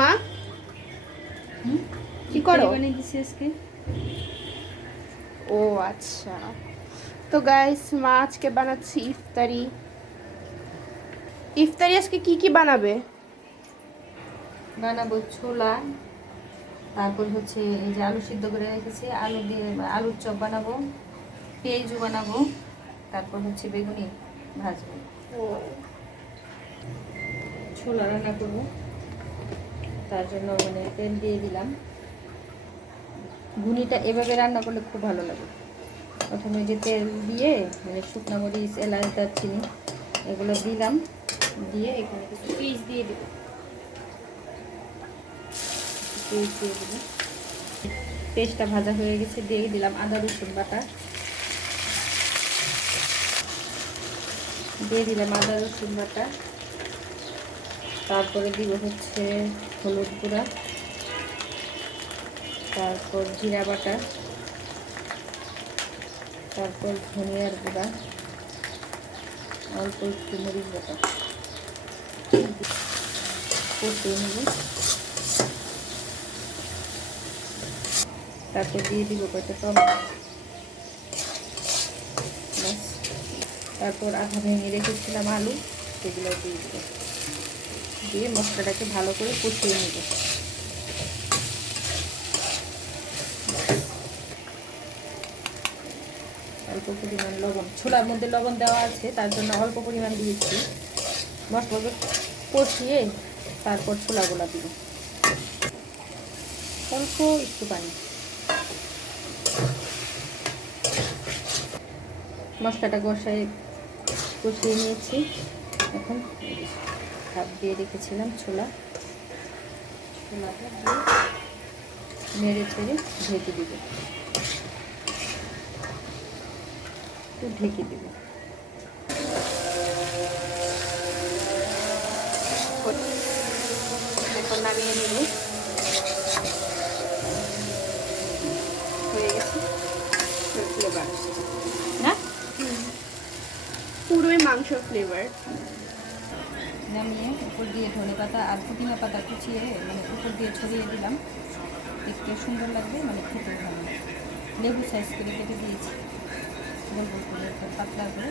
মা? কি করো? বানিয়ে দিছি আজকে। ও আচ্ছা, তো গাইস মা আজকে বানাচ্ছি ইফতারি। ইফতারি আজকে কি কি বানাবে? বানাবো ছোলা, তারপর হচ্ছে এই যে আলু সিদ্ধ করে রেখেছি, আলু দিয়ে আলুর চপ বানাবো, পেঁয়াজু বানাবো, তারপর হচ্ছে বেগুনি ভাজবো, ও ছোলা রান্না করবো। তার জন্য মানে তেল দিয়ে দিলাম। ঘুনিটা এভাবে রান্না করলে খুব ভালো লাগে। প্রথমে যে তেল দিয়ে মানে শুকনো মরিচ, এলাচ, দারচিনি এগুলো দিলাম, দিয়ে এখানে কিছু পেঁয়াজ দিয়ে দিব, পেঁয়াজ দিয়ে দিব। পেস্টটা ভাজা হয়ে গেছে, দিয়ে দিলাম আদা রসুন বাটা, দিয়ে দিলাম আদা রসুন বাটা। তারপরে দিব হচ্ছে হলুদ গুঁড়া, তারপর জিরা বাটা, তারপর ধনিয়ার গুঁড়া, অল্প একটু মরিচ বাটা কষিয়ে নেব। তারপর দিয়ে দিব কয়েকটা টমেটো, তারপর আধা ভেঙে রেখেছিলাম আলু, সেগুলো দিয়ে দিব, দিয়ে মশলাটাকে ভালো করে কষিয়ে নেব। অল্প পরিমাণ লবণ, ছোলার মধ্যে লবণ দেওয়া আছে তার জন্য অল্প পরিমাণ দিয়েছি। মশলাকে কষিয়ে তারপর ছোলাগুলো দিব, অল্প একটু পানি। মশলাটা কষিয়ে নিয়েছি। এখন ভাত দিয়ে রেখেছিলাম ছোলাটা দিয়ে নেড়ে চেড়ে ঢেকে দিব, একটু ঢেকে দিব। এখন নামিয়ে নেব। হয়ে গেছে ফ্লেভার না, পুরোই মাংসর ফ্লেভার। নামিয়ে উপর দিয়ে ধনে পাতা আর পুদিনা পাতা কুচিয়ে মানে উপর দিয়ে ছড়িয়ে দিলাম, দেখতে সুন্দর লাগবে, মানে খেতে ভালো লাগবে। লেবু সাইজ করে কেটে দিয়েছি, গল্প করে পাতলা করে।